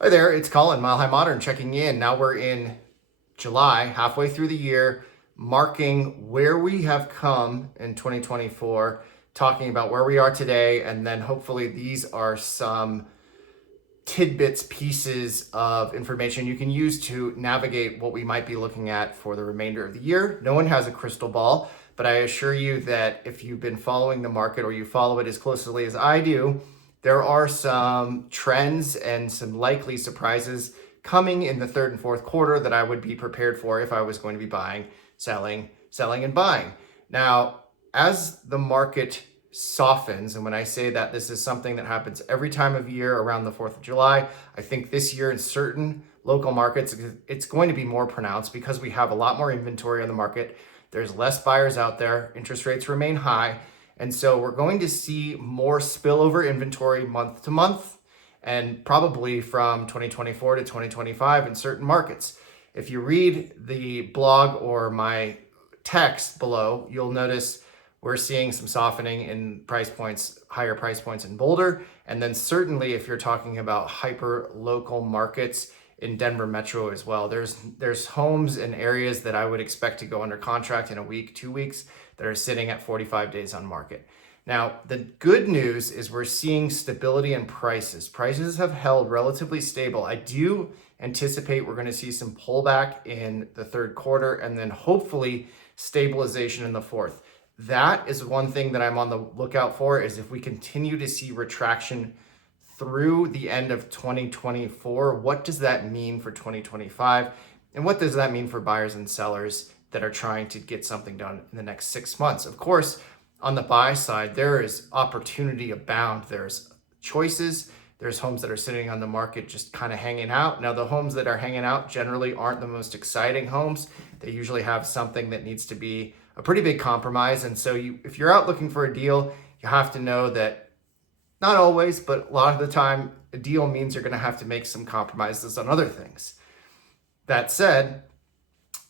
Hi there, it's Colin, Mile High Modern, checking in. Now we're in July, halfway through the year, marking where we have come in 2024, talking about where we are today, and then hopefully these are some tidbits, pieces of information you can use to navigate what we might be looking at for the remainder of the year. No one has a crystal ball, but I assure you that if you've been following the market or you follow it as closely as I do, there are some trends and some likely surprises coming in the third and fourth quarter that I would be prepared for if I was going to be buying, selling, and buying. Now, as the market softens, and when I say that, this is something that happens every time of year around the 4th of July. I think this year in certain local markets, it's going to be more pronounced because we have a lot more inventory on the market. There's less buyers out there. Interest rates remain high. And so we're going to see more spillover inventory month to month and probably from 2024 to 2025 in certain markets. If you read the blog or my text below, you'll notice we're seeing some softening in price points, higher price points in Boulder. And then certainly if you're talking about hyper local markets in Denver Metro as well, there's homes and areas that I would expect to go under contract in a week, 2 weeks that are sitting at 45 days on market. Now, the good news is we're seeing stability in prices. Prices have held relatively stable. I do anticipate we're going to see some pullback in the third quarter and then hopefully stabilization in the fourth. That is one thing that I'm on the lookout for, is if we continue to see retraction through the end of 2024, what does that mean for 2025? And what does that mean for buyers and sellers that are trying to get something done in the next 6 months? Of course, on the buy side, there is opportunity abound. There's choices. There's homes that are sitting on the market just kind of hanging out. Now, the homes that are hanging out generally aren't the most exciting homes. They usually have something that needs to be a pretty big compromise. And so if you're out looking for a deal, you have to know that not always, but a lot of the time, a deal means you're going to have to make some compromises on other things. That said,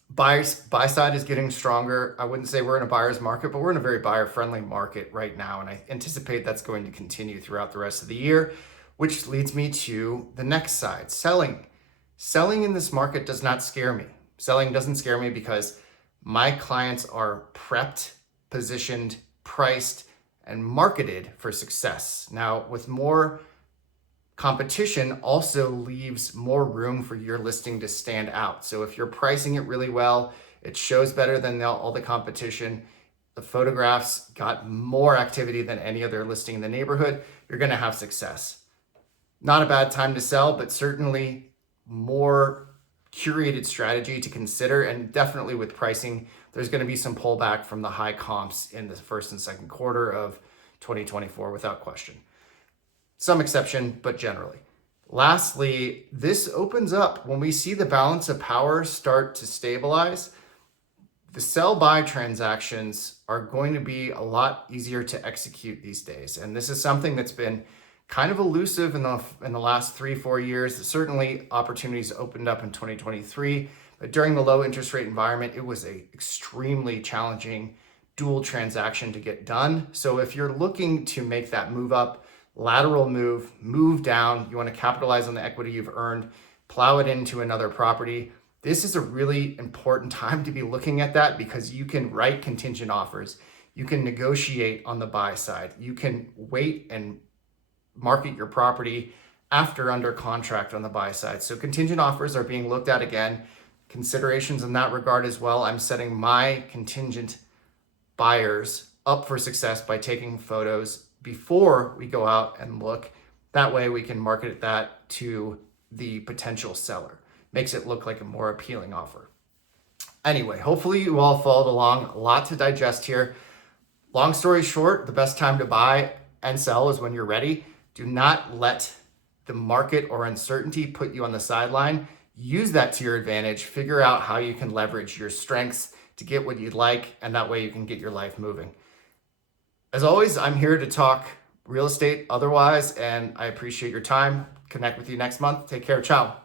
buy side is getting stronger. I wouldn't say we're in a buyer's market, but we're in a very buyer-friendly market right now. And I anticipate that's going to continue throughout the rest of the year, which leads me to the next side, selling. Selling in this market does not scare me. Selling doesn't scare me because my clients are prepped, positioned, priced, and marketed for success. Now, with more competition also leaves more room for your listing to stand out. So if you're pricing it really well, it shows better than all the competition, the photographs got more activity than any other listing in the neighborhood, you're going to have success. Not a bad time to sell, but certainly more curated strategy to consider. And definitely with pricing, there's going to be some pullback from the high comps in the first and second quarter of 2024 without question. Some exception, but generally. Lastly, this opens up when we see the balance of power start to stabilize. The sell-buy transactions are going to be a lot easier to execute these days. And this is something that's been kind of elusive in the last 3-4 years. Certainly opportunities opened up in 2023, but during the low interest rate environment, it was a extremely challenging dual transaction to get done. So if you're looking to make that move up, lateral move down, you want to capitalize on the equity you've earned, plow it into another property, this is a really important time to be looking at that, because you can write contingent offers. You can negotiate on the buy side. You can wait and market your property after under contract on the buy side. So contingent offers are being looked at again. Considerations in that regard as well. I'm setting my contingent buyers up for success by taking photos before we go out and look. That way we can market that to the potential seller. Makes it look like a more appealing offer. Anyway, hopefully you all followed along. A lot to digest here. Long story short, the best time to buy and sell is when you're ready. Do not let the market or uncertainty put you on the sideline. Use that to your advantage. Figure out how you can leverage your strengths to get what you'd like, and that way you can get your life moving. As always, I'm here to talk real estate otherwise, and I appreciate your time. Connect with you next month. Take care. Ciao.